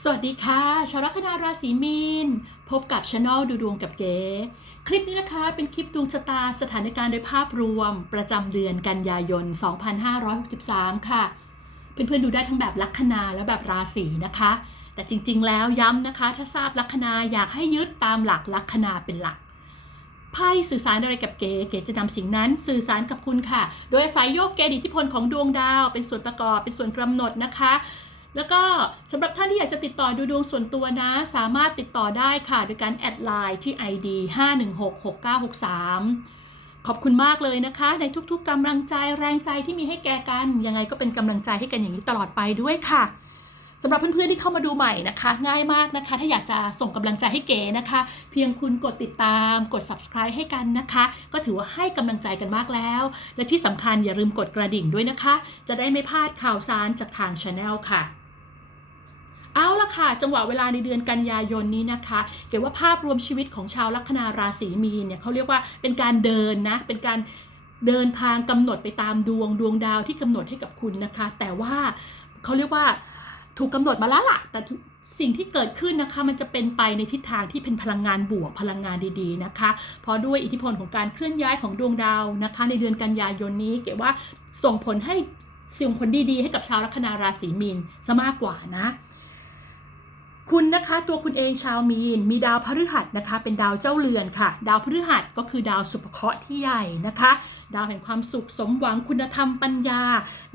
สวัสดีค่ะ ชาวลัคนาราศีมีน พบกับช anel ดูดวงกับเก๋ คลิปนี้นะคะเป็นคลิปดวงชะตาสถานการณ์โดยภาพรวม ประจำเดือนกันยายน 2563 ค่ะ เพื่อนๆดูได้ทั้งแบบลัคนาและแบบราศีนะคะ แต่จริงๆแล้วย้ำนะคะ ถ้าทราบลัคนาอยากให้ยึดตามหลักลัคนาเป็นหลักไพ่สื่อสารอะไรกับเก๋ เก๋จะนำสิ่งนั้นสื่อสารกับคุณค่ะ โดยอาศัยโยกเกณฑ์อิทธิพลของดวงดาว เป็นส่วนประกอบ เป็นส่วนกำหนดนะคะ แล้วก็สำหรับท่านที่อยากจะติดต่อดูดวงส่วนตัวนะ สามารถติดต่อได้ค่ะ โดยการแอดไลน์ที่ ID 5166963 ขอบคุณมากเลยนะคะ ในทุกๆกำลังใจแรงใจที่มีให้แก่กัน ยังไงก็เป็นกำลังใจให้กันอย่างนี้ตลอดไปด้วยค่ะสำหรับเพื่อนๆที่เข้ามาดูใหม่นะคะ ง่ายมากนะคะ ถ้าอยากจะส่งกำลังใจให้เก๋นะคะ เพียงคุณกดติดตามกด subscribe ให้กันนะคะ ก็ถือว่าให้กำลังใจกันมากแล้ว และที่สำคัญอย่าลืมกดกระดิ่งด้วยนะคะ จะได้ไม่พลาดข่าวสารจากทาง Channel ค่ะ ละค่ะจังหวะเวลาในเดือนกันยายนนี้นะคะเกี่ยวว่าภาพรวมชีวิตของชาวลัคนาราศีมีนเนี่ยเขาเรียกว่าเป็นการเดินนะเป็นการเดินทางกำหนดไปตามดวงดวงดาวที่กำหนดให้กับคุณนะคะ แต่ว่าเขาเรียกว่าถูกกำหนดมาแล้วล่ะ แต่สิ่งที่เกิดขึ้นนะคะ มันจะเป็นไปในทิศทางที่เป็นพลังงานบวกพลังงานดีๆนะคะ เพราะด้วยอิทธิพลของการเคลื่อนย้ายของดวงดาวนะคะ ในเดือนกันยายนนี้ เกี่ยวว่าส่งผลให้ส่งผลดีๆ ให้กับชาวลัคนาราศีมีนซะมากกว่านะ คุณนะคะตัวคุณเองชาวมีน มีดาวพฤหัสนะคะ เป็นดาวเจ้าเรือนค่ะ ดาวพฤหัสก็คือดาวสุภเคราะห์ที่ใหญ่นะคะ ดาวแห่งความสุขสมหวังคุณธรรมปัญญา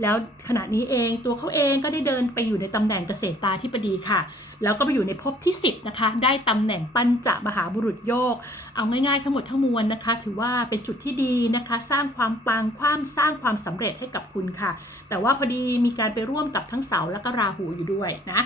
แล้วขณะนี้เองตัวเขาเองก็ได้เดินไปอยู่ในตำแหน่งเกษตรตาธิปดีค่ะ แล้วก็ไปอยู่ในภพที่ 10นะคะได้ตำแหน่งปัญจมหาบุรุษโยก เอาง่ายๆทั้งหมดทั้งมวลนะคะ ถือว่าเป็นจุดที่ดีนะคะ สร้างความปังความสร้างความสำเร็จให้กับคุณค่ะ แต่ว่าพอดีมีการไปร่วมกับทั้งเสาร์และก็ราหูอยู่ด้วยนะ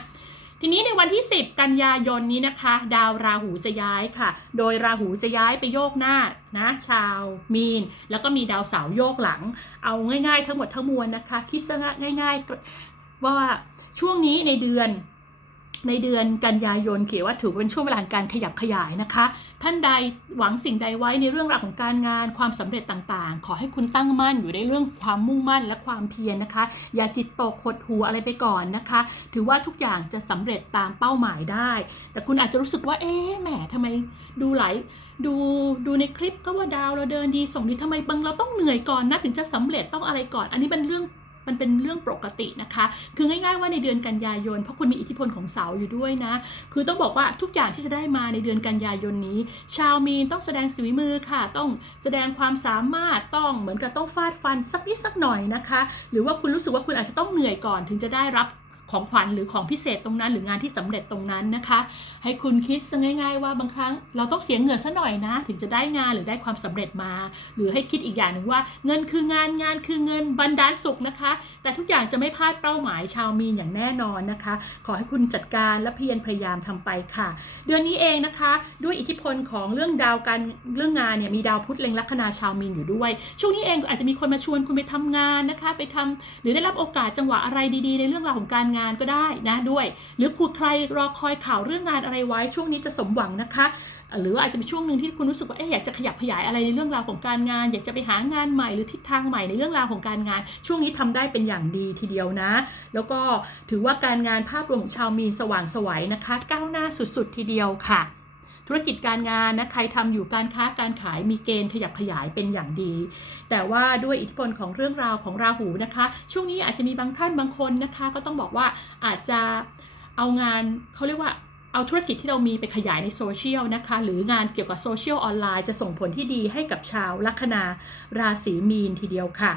ทีนี้ในวันที่ 10 กันยายนนี้นะคะ ดาวราหูจะย้ายค่ะ โดยราหูจะย้ายไปโยกหน้านะชาวมีน แล้วก็มีดาวเสาร์โยกหลัง เอาง่ายๆ ทั้งหมดทั้งมวลนะคะคิดซะง่ายๆว่าช่วงนี้ในเดือน ในเดือนกันยายนเขียนว่าถือเป็นช่วงเวลาการขยับขยายนะคะ ท่านใดหวังสิ่งใดไว้ในเรื่องราวของการงานความสำเร็จต่างๆ ขอให้คุณตั้งมั่นอยู่ในเรื่องความมุ่งมั่นและความเพียรนะคะ อย่าจิตตกหดหัวอะไรไปก่อนนะคะ ถือว่าทุกอย่างจะสำเร็จตามเป้าหมายได้ แต่คุณอาจจะรู้สึกว่าเอ๊ะแหมทำไมดูไหลดูดูในคลิปก็ว่าดาวเราเดินดีส่งดีทำไมบางเราต้องเหนื่อยก่อนนะถึงจะสำเร็จต้องอะไรก่อน อันนี้เป็นเรื่อง มันเป็นเรื่องปกตินะคะ คือง่ายๆว่าในเดือนกันยายน เพราะคุณมีอิทธิพลของเสาอยู่ด้วยนะ คือต้องบอกว่าทุกอย่างที่จะได้มาในเดือนกันยายนนี้ ชาวมีนต้องแสดงสีมือค่ะ ต้องแสดงความสามารถ ต้องเหมือนกับต้องฟาดฟันสักนิดสักหน่อยนะคะ หรือว่าคุณรู้สึกว่าคุณอาจจะต้องเหนื่อยก่อนถึงจะได้รับ ของขวัญหรือของพิเศษตรงนั้น หรืองานที่สำเร็จตรงนั้นนะคะ ให้คุณคิดซะง่าย ๆ ว่าบางครั้งเราต้องเสียเงินซะหน่อยนะ ถึงจะได้งานหรือได้ความสำเร็จมา หรือให้คิดอีกอย่างหนึ่งว่าเงินคืองานงานคือเงินบันดาลสุขนะคะ แต่ทุกอย่างจะไม่พลาดเป้าหมายชาวมีนอย่างแน่นอนนะคะ ขอให้คุณจัดการและเพียรพยายามทำไปค่ะ เดือนนี้เองนะคะ ด้วยอิทธิพลของเรื่องดาวการเรื่องงานเนี่ยมีดาวพุธเล็งลัคนาชาวมีนอยู่ด้วย ช่วงนี้เองอาจจะมีคนมาชวนคุณไปทำงานนะคะ ไปทำหรือได้รับโอกาสจังหวะอะไรดี ๆ ในเรื่องราวของการงานก็ได้นะด้วย หรือคุณใครรอคอยข่าวเรื่องงานอะไรไว้ ช่วงนี้จะสมหวังนะคะ หรืออาจจะเป็นช่วงหนึ่งที่คุณรู้สึกว่าเอ๊ะอยากจะขยับขยายอะไรในเรื่องราวของการงาน อยากจะไปหางานใหม่หรือทิศทางใหม่ในเรื่องราวของการงาน ช่วงนี้ทำได้เป็นอย่างดีทีเดียวนะ แล้วก็ถือว่าการงานภาพรวมของชาวมีนสว่างสวัยนะคะ ก้าวหน้าสุดๆ ทีเดียวค่ะ ธุรกิจการงานนะใครทำอยู่การค้าการขายมีเกณฑ์ขยับขยายเป็นอย่างดี แต่ว่าด้วยอิทธิพลของเรื่องราวของราหูนะคะ ช่วงนี้อาจจะมีบางท่านบางคนนะคะ ก็ต้องบอกว่าอาจจะเอางานเขาเรียกว่าเอาธุรกิจที่เรามีไปขยายในโซเชียลนะคะ หรืองานเกี่ยวกับโซเชียลออนไลน์จะส่งผลที่ดีให้กับชาวลัคนาราศีมีนทีเดียวค่ะ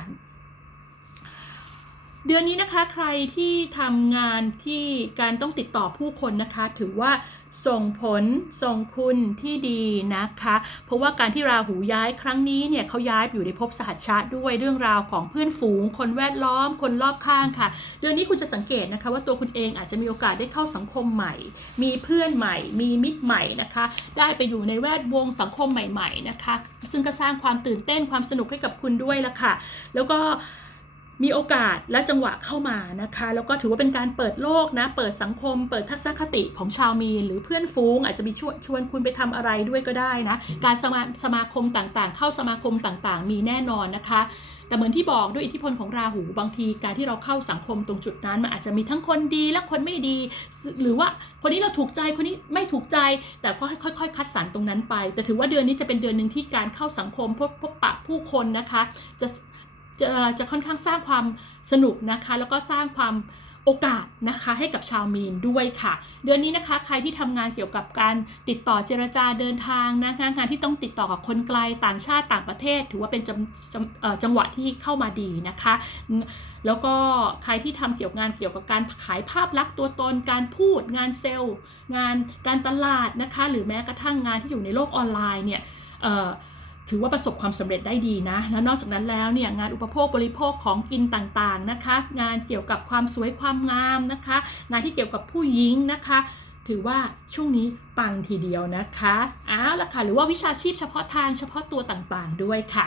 เดือนนี้นะคะใครที่ทำงานที่การต้องติดต่อผู้คนนะคะ ถือว่า ส่งผลส่งคุณที่ดีนะคะ เพราะว่าการที่ราหูย้ายครั้งนี้เนี่ยเขาย้ายไปอยู่ในภพสหัชชะด้วยเรื่องราวของเพื่อนฝูง คนแวดล้อม คนรอบข้างค่ะ เดือนนี้คุณจะสังเกตนะคะว่าตัวคุณเองอาจจะมีโอกาสได้เข้าสังคมใหม่ มีเพื่อนใหม่ มีมิตรใหม่นะคะ ได้ไปอยู่ในแวดวงสังคมใหม่ๆนะคะ ซึ่งก็สร้างความตื่นเต้นความสนุกให้กับคุณด้วยละค่ะ แล้วก็ มีโอกาสและจังหวะเข้ามานะคะ แล้วก็ถือว่าเป็นการเปิดโลกนะ เปิดสังคม เปิดทัศนคติของชาวมีน หรือเพื่อนฟูงอาจจะมีชวนชวนคุณไปทำอะไรด้วยก็ได้นะ การสมาสมาคมต่างๆ เข้าสมาคมต่างๆ มีแน่นอนนะคะ แต่เหมือนที่บอกด้วยอิทธิพลของราหูบางทีการที่เราเข้าสังคมตรงจุดนั้นมันอาจจะมีทั้งคนดีและคนไม่ดี หรือว่าคนนี้เราถูกใจคนนี้ไม่ถูกใจ แต่ก็ค่อยๆ คัดสรรตรงนั้นไป แต่ถือว่าเดือนนี้จะเป็นเดือนหนึ่งที่การเข้าสังคมพบพบปะผู้คนนะคะ จะ จะจะค่อนข้างสร้างความสนุกนะคะ แล้วก็สร้างความโอกาสนะคะให้กับชาวมีนด้วยค่ะ เดือนนี้นะคะใครที่ทำงานเกี่ยวกับการติดต่อเจรจาเดินทางนะงานงานที่ต้องติดต่อกับคนไกลต่างชาติต่างประเทศ ถือว่าเป็นจำจังหวะที่เข้ามาดีนะคะ แล้วก็ใครที่ทำเกี่ยวกับงานเกี่ยวกับการขายภาพลักษณ์ตัวตนการพูด งานเซลล์ งานการตลาดนะคะ หรือแม้กระทั่งงานที่อยู่ในโลกออนไลน์เนี่ย ถือว่าประสบความสำเร็จได้ดีนะ แล้วนอกจากนั้นแล้วเนี่ยงานอุปโภคบริโภคของกินต่างๆนะคะ งานเกี่ยวกับความสวยความงามนะคะ งานที่เกี่ยวกับผู้หญิงนะคะ ถือว่าช่วงนี้ปังทีเดียวนะคะอ้าวละค่ะหรือว่าวิชาชีพเฉพาะทางเฉพาะตัวต่างๆด้วยค่ะ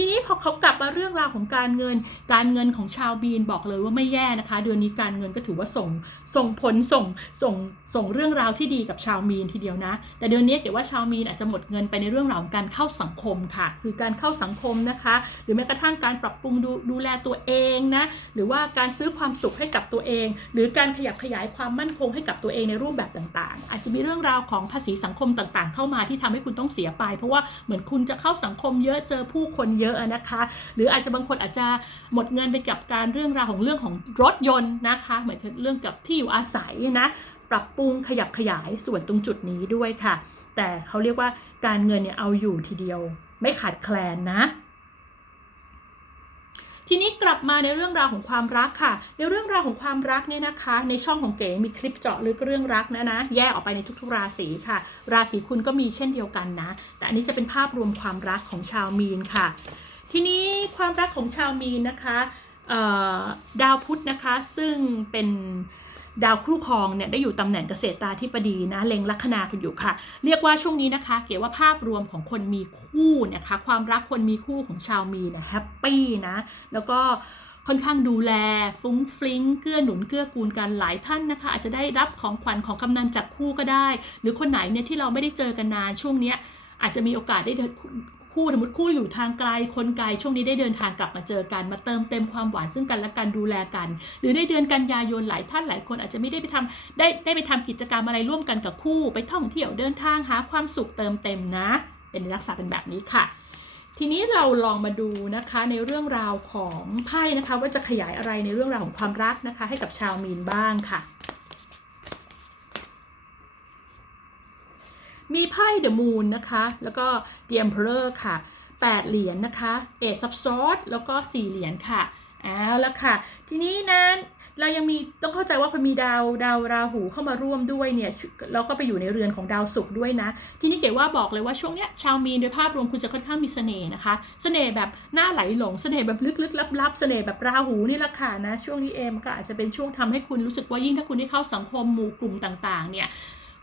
ทีนี้พอเขากลับมาเรื่องราวของการเงิน การเงินของชาวบีนบอกเลยว่าไม่แย่นะคะ เดือนนี้การเงินก็ถือว่าส่งส่งผลส่งส่งส่งเรื่องราวที่ดีกับชาวมีนทีเดียวนะ แต่เดือนนี้เกี่ยวว่าชาวมีนอาจจะหมดเงินไปในเรื่องราวของการเข้าสังคมค่ะ คือการเข้าสังคมนะคะ หรือแม้กระทั่งการปรับปรุงดูดูแลตัวเองนะหรือว่าการซื้อความสุขให้กับตัวเอง หรือการขยับขยายความมั่นคงให้กับตัวเองในรูปแบบต่างๆ อาจจะมีเรื่องราวของภาษีสังคมต่างๆ เข้ามาที่ทำให้คุณต้องเสียไป เพราะว่าเหมือนคุณจะเข้าสังคมเยอะเจอผู้คนเยอะนะคะ หรืออาจจะบางคนอาจจะหมดเงินไปกับการเรื่องราวของเรื่องของรถยนต์นะคะเหมือนเรื่องกับที่อยู่อาศัยนะปรับปรุงขยับขยายส่วนตรงจุดนี้ด้วยค่ะ แต่เขาเรียกว่าการเงินเนี่ยเอาอยู่ทีเดียว ไม่ขาดแคลนนะ ทีนี้กลับมาในเรื่องราวของความรักค่ะ ในเรื่องราวของความรักเนี่ยนะคะ ในช่องของเก๋มีคลิปเจาะลึกเรื่องรักนะนะ แยกออกไปในทุกๆราศีค่ะ ราศีคุณก็มีเช่นเดียวกันนะ แต่อันนี้จะเป็นภาพรวมความรักของชาวมีนค่ะ ทีนี้ความรักของชาวมีนนะคะดาวพุธนะคะซึ่งเป็น ดาวคู่ครองเนี่ยได้อยู่ตำแหน่งเกษตราธิบดีนะเล็งลัคนากันอยู่ค่ะ เรียกว่าช่วงนี้นะคะ เกี่ยวว่าภาพรวมของคนมีคู่นะคะความรักคนมีคู่ของชาวมีนะแฮปปี้นะแล้วก็ค่อนข้างดูแลฟุ้งฟิ้งเกื้อหนุนเกื้อกูลกันหลายท่านนะคะ อาจจะได้รับของขวัญของกำนันจากคู่ก็ได้ หรือคนไหนเนี่ยที่เราไม่ได้เจอกันนานช่วงเนี้ยอาจจะมีโอกาสได้เคู่สมมติคู่อยู่ทางไกลคนไกลช่วงนี้ได้เดินทางกลับมาเจอกันมาเติมเต็มความหวานซึ่งกันและกันดูแลกัน หรือในเดือนกันยายนหลายท่านหลายคนอาจจะไม่ได้ไปทำได้ได้ไปทำกิจกรรมอะไรร่วมกันกับคู่ไปท่องเที่ยวเดินทางหาความสุขเติมเต็มนะ เป็นลักษณะเป็นแบบนี้ค่ะ ทีนี้เราลองมาดูนะคะในเรื่องราวของไพ่นะคะว่าจะขยายอะไรในเรื่องราวของความรักนะคะ ให้กับชาวมีนบ้างค่ะ มีไพ่ The Moon นะคะ แล้วก็ The Emperor ค่ะ 8 เหรียญนะคะ Ace of Swords แล้วก็ 4 เหรียญค่ะเอาละค่ะ ทีนี้นั้นเรายังมีต้องเข้าใจว่าพอมีดาวดาวราหูเข้ามาร่วมด้วยเนี่ยแล้วก็ไปอยู่ในเรือนของดาวศุกร์ด้วยนะ ทีนี้เก๋ว่าบอกเลยว่าช่วงเนี้ยชาวมีนโดยภาพรวมคุณจะค่อนข้างมีเสน่ห์นะคะ เสน่ห์แบบหน้าไหลหลงเสน่ห์แบบลึกๆลับๆเสน่ห์แบบราหูนี่แหละค่ะนะช่วงนี้เองก็อาจจะเป็นช่วงทำให้คุณรู้สึกว่ายิ่งถ้าคุณได้เข้าสังคมหมู่กลุ่มต่างๆเนี่ย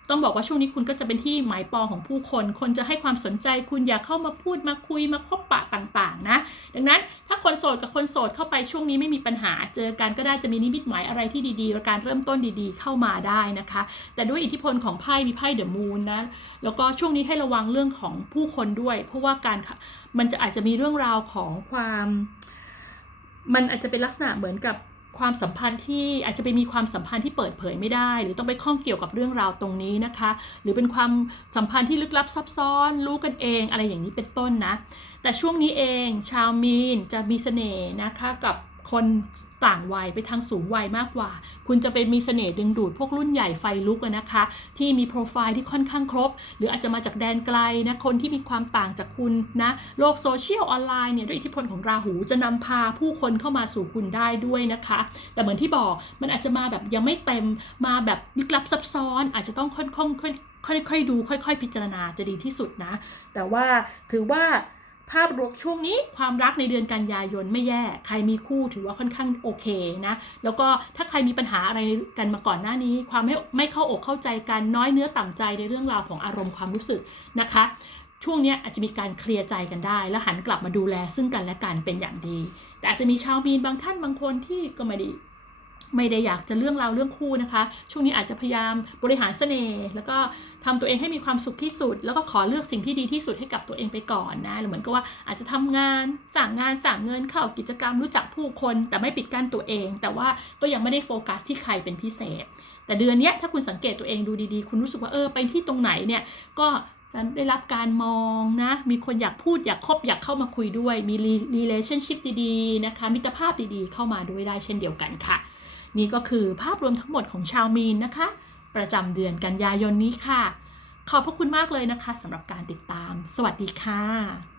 ต้องบอกว่าช่วงนี้คุณก็จะเป็นที่หมายปองของผู้คน คนจะให้ความสนใจคุณอยากเข้ามาพูดมาคุยมาคบปะต่างๆ นะ ดังนั้นถ้าคนโสดกับคนโสดเข้าไปช่วงนี้ไม่มีปัญหา เจอกันก็ได้จะมีนิมิตหมายอะไรที่ดีๆการเริ่มต้นดีๆ เข้ามาได้นะคะ แต่ด้วยอิทธิพลของไพ่มีไพ่เดอะมูนนะ แล้วก็ช่วงนี้ให้ระวังเรื่องของผู้คนด้วย เพราะว่าการมันจะอาจจะมีเรื่องราวของความ มันอาจจะเป็นลักษณะเหมือนกับ ความสัมพันธ์ที่อาจจะไปมีความสัมพันธ์ที่เปิดเผยไม่ได้ หรือต้องไปข้องเกี่ยวกับเรื่องราวตรงนี้นะคะ หรือเป็นความสัมพันธ์ที่ลึกลับซับซ้อน รู้กันเองอะไรอย่างนี้เป็นต้นนะ แต่ช่วงนี้เองชาวมีนจะมีเสน่ห์นะคะกับ คนต่างวัยไปทางสูงวัยมากกว่า คุณจะเป็นมีเสน่ห์ดึงดูดพวกรุ่นใหญ่ไฟลุกนะคะ ที่มีโปรไฟล์ที่ค่อนข้างครบ หรืออาจจะมาจากแดนไกลนะคนที่มีความต่างจากคุณนะโลกโซเชียลออนไลน์เนี่ยด้วยอิทธิพลของราหูจะนำพาผู้คนเข้ามาสู่คุณได้ด้วยนะคะ แต่เหมือนที่บอกมันอาจจะมาแบบยังไม่เต็มมาแบบลึกลับซับซ้อน อาจจะต้องค่อยๆค่อยๆดูค่อย ๆ พิจารณาจะดีที่สุดนะ แต่ว่าถือว่า ภาพรวมช่วงนี้ความรักในเดือนกันยายนไม่แย่ ใครมีคู่ถือว่าค่อนข้างโอเคนะ แล้วก็ถ้าใครมีปัญหาอะไรกันมาก่อนหน้านี้ ความไม่ไม่เข้าอกเข้าใจกันน้อยเนื้อต่ำใจในเรื่องราวของอารมณ์ความรู้สึกนะคะ ช่วงนี้อาจจะมีการเคลียร์ใจกันได้ แล้วหันกลับมาดูแลซึ่งกันและกันเป็นอย่างดี แต่อาจจะมีชาวมีนบางท่านบางคนที่ก็ไม่ได้ ไม่ได้อยากจะเรื่องราวเรื่องคู่นะคะ ช่วงนี้อาจจะพยายามบริหารเสน่ห์แล้วก็ทำตัวเองให้มีความสุขที่สุด แล้วก็ขอเลือกสิ่งที่ดีที่สุดให้กับตัวเองไปก่อนนะหรือเหมือนกับว่าอาจจะทำงานสั่งงานสั่งเงินเข้ากิจกรรมรู้จักผู้คน แต่ไม่ปิดกั้นตัวเอง แต่ว่าก็ยังไม่ได้โฟกัสที่ใครเป็นพิเศษ แต่เดือนนี้ถ้าคุณสังเกตตัวเองดูดีๆ คุณรู้สึกว่าเออไปที่ตรงไหนเนี่ยก็จะได้รับการมองนะ มีคนอยากพูดอยากคบอยากเข้ามาคุยด้วย มี relationship ดีๆ นะคะ มิตรภาพดีๆ เข้ามาด้วยได้เช่นเดียวกันค่ะ นี่ก็คือภาพรวมทั้งหมดของชาวมีนนะคะ ประจำเดือนกันยายนนี้ค่ะ ขอบพระคุณมากเลยนะคะสำหรับการติดตาม สวัสดีค่ะ